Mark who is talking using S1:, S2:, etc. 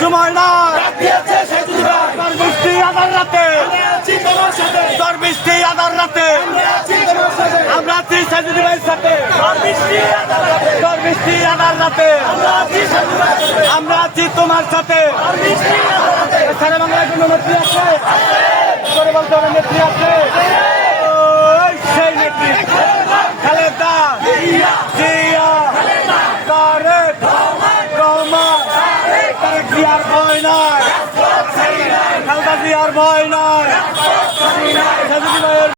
S1: সময় বৃষ্টি আধার রাতে। ঝড় বৃষ্টি আধার আমরা আছি ভাইয়ের সাথে। ঝড় বৃষ্টি আধার রাতে। আমরা আছি তোমার সাথে। সারা বাংলায় কোনো নেত্রী আছে। করে বলতে নেত্রী আছে। সেই নেত্রী। খালেদা। জিয়া। তারেক জিয়ার ভয় নয় খালেদা জিয়ার ভয় নয়